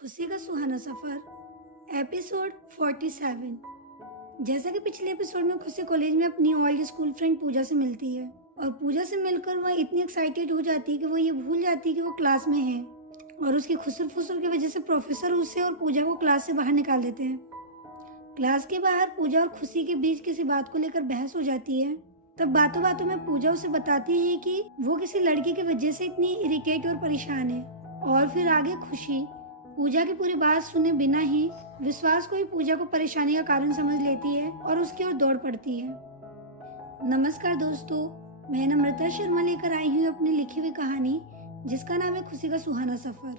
खुशी का सुहाना सफर एपिसोड 47। जैसा कि पिछले एपिसोड में खुशी कॉलेज में अपनी ओल्ड स्कूल फ्रेंड पूजा से मिलती है और पूजा से मिलकर वह इतनी एक्साइटेड हो जाती है कि वो ये भूल जाती है कि वो क्लास में है और उसकी खुसर फुसर की वजह से प्रोफेसर उसे और पूजा को क्लास से बाहर निकाल देते हैं। क्लास के बाहर पूजा और खुशी के बीच किसी बात को लेकर बहस हो जाती है। तब बातों बातों में पूजा उसे बताती है कि वो किसी लड़की की वजह से इतनी इरिटेट और परेशान है। और फिर आगे खुशी पूजा की पूरी बात सुने बिना ही विश्वास को ही पूजा को परेशानी का कारण समझ लेती है और उसकी ओर दौड़ पड़ती है। नमस्कार दोस्तों, मैं नम्रता शर्मा लेकर आई हूँ अपनी लिखी हुई कहानी जिसका नाम है खुशी का सुहाना सफर।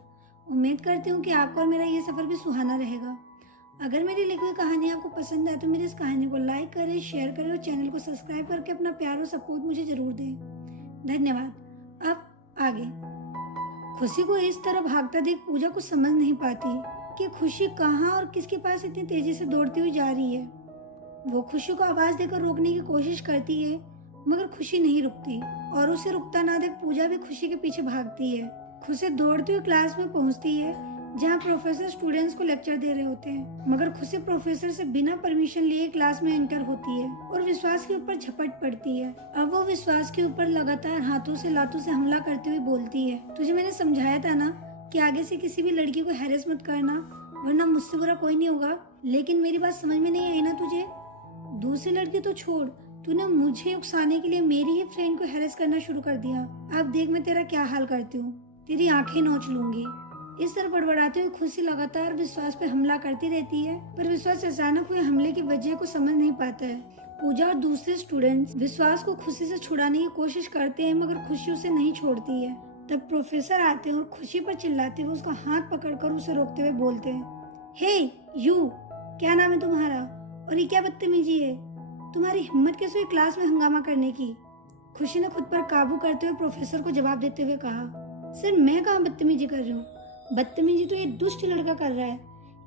उम्मीद करती हूँ कि आपको और मेरा ये सफर भी सुहाना रहेगा। अगर मेरी लिखी हुई कहानी आपको पसंद आए तो मेरी इस कहानी को लाइक करें, शेयर करें और चैनल को सब्सक्राइब करके अपना प्यार और सपोर्ट मुझे जरूर दें। धन्यवाद। अब आगे। खुशी को इस तरह भागता देख पूजा को समझ नहीं पाती कि खुशी कहाँ और किसके पास इतनी तेजी से दौड़ती हुई जा रही है। वो खुशी को आवाज देकर रोकने की कोशिश करती है मगर खुशी नहीं रुकती और उसे रुकता ना देख पूजा भी खुशी के पीछे भागती है। खुशी दौड़ती हुई क्लास में पहुंचती है जहाँ प्रोफेसर स्टूडेंट्स को लेक्चर दे रहे होते हैं मगर खुशी प्रोफेसर से बिना परमिशन लिए क्लास में एंटर होती है और विश्वास के ऊपर झपट पड़ती है। अब वो विश्वास के ऊपर लगातार हाथों से लातों से हमला करते हुए बोलती है, तुझे मैंने समझाया था ना कि आगे से किसी भी लड़की को हैरेस मत करना वरना मुझसे बुरा कोई नहीं होगा, लेकिन मेरी बात समझ में नहीं आई ना तुझे। दूसरी लड़की तो छोड़, तूने मुझे उकसाने के लिए मेरी ही फ्रेंड को हैरेस करना शुरू कर दिया। अब देख मैं तेरा क्या हाल करती हूँ, तेरी आंखें नोच लूंगी। इस तरह बड़बड़ाते हुए खुशी लगातार विश्वास पे हमला करती रहती है पर विश्वास अचानक हुए हमले की वजह को समझ नहीं पाता है। पूजा और दूसरे स्टूडेंट्स विश्वास को खुशी से छुड़ाने की कोशिश करते हैं मगर खुशी उसे नहीं छोड़ती है। तब प्रोफेसर आते हैं और खुशी पर चिल्लाते हुए उसका हाथ पकड़कर उसे रोकते हुए बोलते हैं, हे यू, क्या नाम है तुम्हारा और ये क्या बदतमीजी है? तुम्हारी हिम्मत कैसे हुई क्लास में हंगामा करने की? खुशी ने खुद पर काबू करते हुए प्रोफेसर को जवाब देते हुए कहा, सर मैं कहाँ बदतमीजी कर रही हूँ, बदतमीजी तो ये दुष्ट लड़का कर रहा है।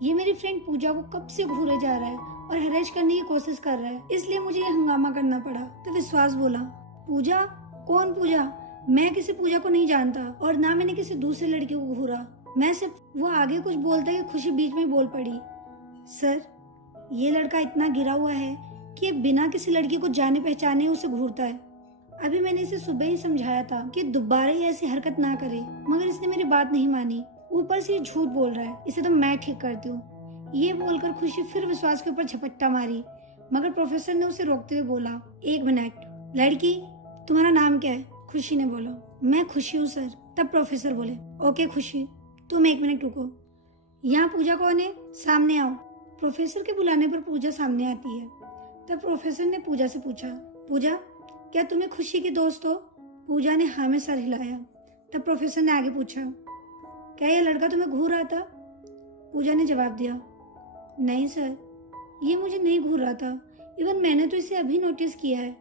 ये मेरी फ्रेंड पूजा को कब से घूरे जा रहा है और हैरेस करने की कोशिश कर रहा है, इसलिए मुझे ये हंगामा करना पड़ा। तो विश्वास बोला, पूजा? कौन पूजा? मैं किसी पूजा को नहीं जानता और ना मैंने किसी दूसरी लड़की को घूरा। मैं सिर्फ वो आगे कुछ बोलता है कि खुशी बीच में बोल पड़ी, सर ये लड़का इतना गिरा हुआ है कि बिना किसी लड़की को जाने पहचाने उसे घूरता है। अभी मैंने इसे सुबह ही समझाया था कि दोबारा ये ऐसी हरकत ना करे मगर इसने मेरी बात नहीं मानी। ऊपर से ये झूठ बोल रहा है, इसे तो मैं ठीक करती हूँ। ये बोलकर खुशी फिर विश्वास के ऊपर झपट्टा मारी मगर प्रोफेसर ने उसे रोकते हुए बोला, एक मिनट, लड़की तुम्हारा नाम क्या है? खुशी ने बोला, मैं खुशी हूँ सर। तब प्रोफेसर बोले, ओके खुशी, तुम एक मिनट रुको। यहाँ पूजा कौन है? सामने आओ। प्रोफेसर के बुलाने पर पूजा सामने आती है। तब प्रोफेसर ने पूजा से पूछा, पूजा क्या तुम्हें खुशी की दोस्त हो? पूजा ने हाँ में सर हिलाया। तब प्रोफेसर ने आगे पूछा, क्या ये लड़का तुम्हें घूर रहा था? पूजा ने जवाब दिया, नहीं सर, ये मुझे नहीं घूर रहा था। इवन मैंने तो इसे अभी नोटिस किया है,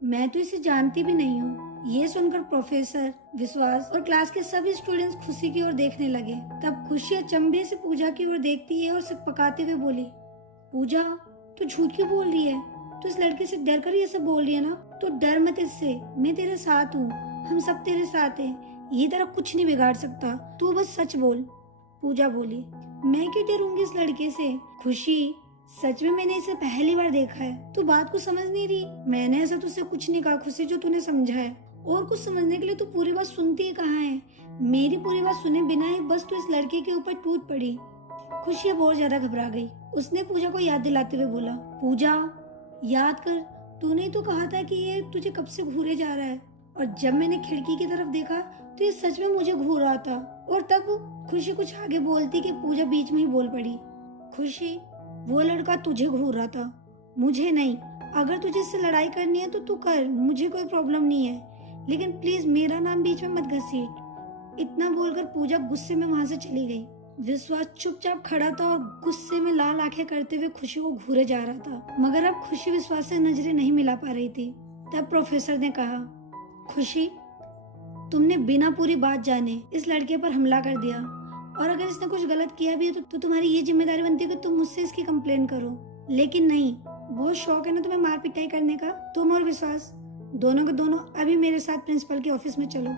मैं तो इसे जानती भी नहीं हूँ। ये सुनकर प्रोफेसर, विश्वास और क्लास के सभी स्टूडेंट्स खुशी की ओर देखने लगे। तब खुशी अचंभे से पूजा की ओर देखती है और सिर पकाते हुए बोली, पूजा तू झूठ क्यों बोल रही है? तू इस लड़के से डर कर ये सब बोल रही है ना? तो डर मत इससे, मैं तेरे साथ हूँ, हम सब तेरे साथ हैं, ये तेरा कुछ नहीं बिगाड़ सकता, तू बस सच बोल। पूजा बोली, मैं क्यों डरूंगी इस लड़के से? खुशी सच में मैंने इसे पहली बार देखा है, तू बात को समझ नहीं रही। मैंने ऐसा तुझसे कुछ नहीं कहा खुशी जो तूने समझा है, और कुछ समझने के लिए तू पूरी बात सुनती है कहाँ है? मेरी पूरी बात सुने बिना ही बस तू इस लड़के के ऊपर टूट पड़ी। खुशी अब और ज्यादा घबरा गई। उसने पूजा को याद दिलाते हुए बोला, पूजा याद कर, तूने तो कहा था कि ये तुझे कब से घूरे जा रहा है और जब मैंने खिड़की की तरफ देखा तो ये सच में मुझे घूर रहा था। और तब खुशी कुछ आगे बोलती कि पूजा बीच में ही बोल पड़ी, खुशी वो लड़का तुझे घूर रहा था, मुझे नहीं। अगर तुझे इससे लड़ाई करनी है तो तू कर, मुझे कोई प्रॉब्लम नहीं है, लेकिन प्लीज मेरा नाम बीच में मत घसीट। इतना बोलकर पूजा गुस्से में वहाँ से चली गई। विश्वास चुपचाप खड़ा था और गुस्से में लाल आंखें करते हुए खुशी को घूरे जा रहा था मगर अब खुशी विश्वास से नजरें नहीं मिला पा रही थी। तब प्रोफेसर ने कहा, खुशी तुमने बिना पूरी बात जाने इस लड़के पर हमला कर दिया और अगर इसने कुछ गलत किया भी है तो तुम्हारी ये जिम्मेदारी बनती है कि तुम मुझसे इसकी कंप्लेन करो। लेकिन नहीं, बहुत शौक है ना तुम्हें मार पिटाई करने का। तुम और विश्वास दोनों के दोनों अभी मेरे साथ प्रिंसिपल के ऑफिस में चलो।